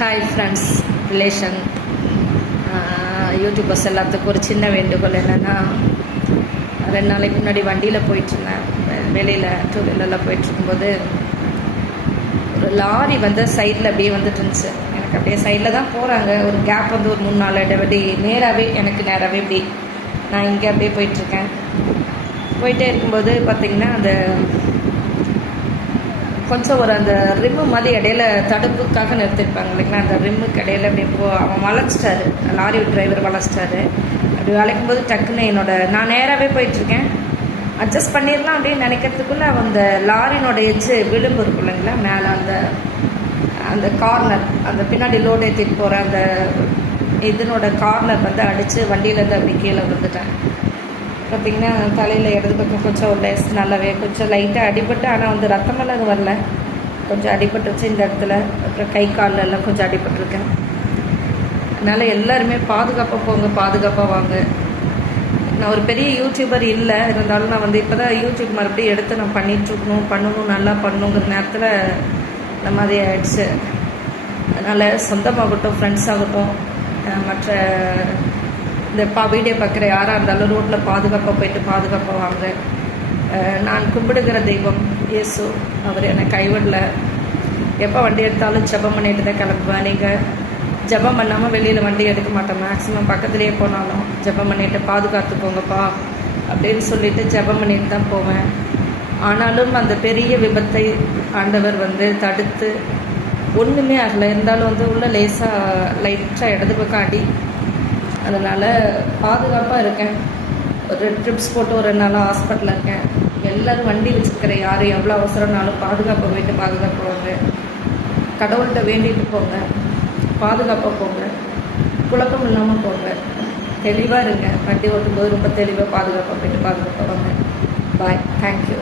Hi friends, relation, YouTubers எல்லாத்துக்கும் ஒரு சின்ன வேண்டுகோள் என்னென்னா, 2 நாளைக்கு முன்னாடி வண்டியில் போயிட்டுருந்தேன். வெளியில் 2 வீலரில் போயிட்டுருக்கும்போது ஒரு லாரி வந்து சைடில் அப்படியே வந்துட்டு இருந்துச்சு. எனக்கு அப்படியே சைடில் தான் போகிறாங்க, ஒரு கேப் வந்து ஒரு 3-4 இடைவெளி நேராகவே இப்படி நான் இங்கே அப்படியே போயிட்டே இருக்கும்போது பார்த்திங்கன்னா, அந்த கொஞ்சம் ஒரு அந்த ரிம்மு மாதிரி இடையில தடுப்புக்காக நிறுத்திருப்பாங்க இல்லைங்களா, அந்த ரிம்முக்கு இடையில அப்படி அவன் வளைச்சிட்டாரு, லாரி டிரைவர் வளைச்சிட்டாரு. அப்படி வளைக்கும்போது டக்குன்னு நான் நேராகவே போயிட்டுருக்கேன், அட்ஜஸ்ட் பண்ணிடலாம் அப்படின்னு நினைக்கிறதுக்குள்ளே அந்த லாரினோட எட்ஜு விளிம்பு இருக்கும் இல்லைங்களா, மேலே அந்த கார்னர், அந்த பின்னாடி லோடு ஏற்றிட்டு போகிற அந்த இதனோட கார்னர் வந்து அடித்து வண்டியிலேருந்து அப்படி கீழே விழுந்துட்டேன். பார்த்திங்கன்னா தலையில் இடது பக்கம் கொஞ்சம் லேஸ் நல்லாவே கொஞ்சம் லைட்டாக அடிபட்டு, ஆனால் வந்து ரத்தமெல்லாம் அது வரல, கொஞ்சம் அடிபட்டுருச்சு இந்த இடத்துல. அப்புறம் கை காலில் எல்லாம் கொஞ்சம் அடிபட்டிருக்கேன். அதனால் எல்லாருமே பாதுகாப்பாக போங்க, பாதுகாப்பாக வாங்க. நான் ஒரு பெரிய யூடியூபர் இல்லை, இருந்தாலும் நான் வந்து இப்போ தான் யூடியூப் மறுபடியும் எடுத்து நான் பண்ணணும் நல்லா பண்ணணுங்கிற நேரத்தில் இந்த மாதிரி ஆயிடுச்சு. அதனால் சொந்தமாகட்டும், ஃப்ரெண்ட்ஸ் ஆகட்டும், மற்ற இந்த வீடியோ பார்க்குற யாராக இருந்தாலும் ரோட்டில் பாதுகாப்பாக போயிட்டு பாதுகாப்பாக வாங்க. நான் கும்பிடுகிற தெய்வம் இயேசு, அவர் என்னை கைவிடல. எப்போ வண்டி எடுத்தாலும் ஜெபம் பண்ணிட்டு தான் கிளம்புவேன். நீங்கள் ஜெபம் பண்ணாமல் வெளியில் வண்டி எடுக்க மாட்டேன். மேக்ஸிமம் பக்கத்துலேயே போனாலும் ஜெபம் பண்ணிவிட்டு பாதுகாத்துக்கோங்கப்பா அப்படின்னு சொல்லிவிட்டு ஜெபம் பண்ணிட்டு தான் போவேன். ஆனாலும் அந்த பெரிய விபத்தை ஆண்டவர் வந்து தடுத்து ஒன்றுமே ஆகலை. இருந்தாலும் வந்து உள்ள லேசாக லைட்டாக இடது பக்கம் அடி. அதனால் பாதுகாப்பாக இருக்கேன். ஒரு ட்ரிப்ஸ் போட்டு ஒரு 2 நாளாக ஹாஸ்பிட்டலில் இருக்கேன். எல்லோரும் வண்டி வச்சுருக்கிற யாரும் எவ்வளோ அவசரம்னாலும் பாதுகாப்பாக போயிட்டு பாதுகாப்பாக வாங்க. கடவுள்கிட்ட வேண்டிட்டு போங்க, பாதுகாப்பாக போங்க, குழப்பம் இல்லாமல் போங்க, தெளிவாக இருங்க. வண்டி ஓட்டும்போது ரொம்ப தெளிவாக பாதுகாப்பாக போயிட்டு பாதுகாப்பாக வாங்க. பாய், தேங்க்யூ.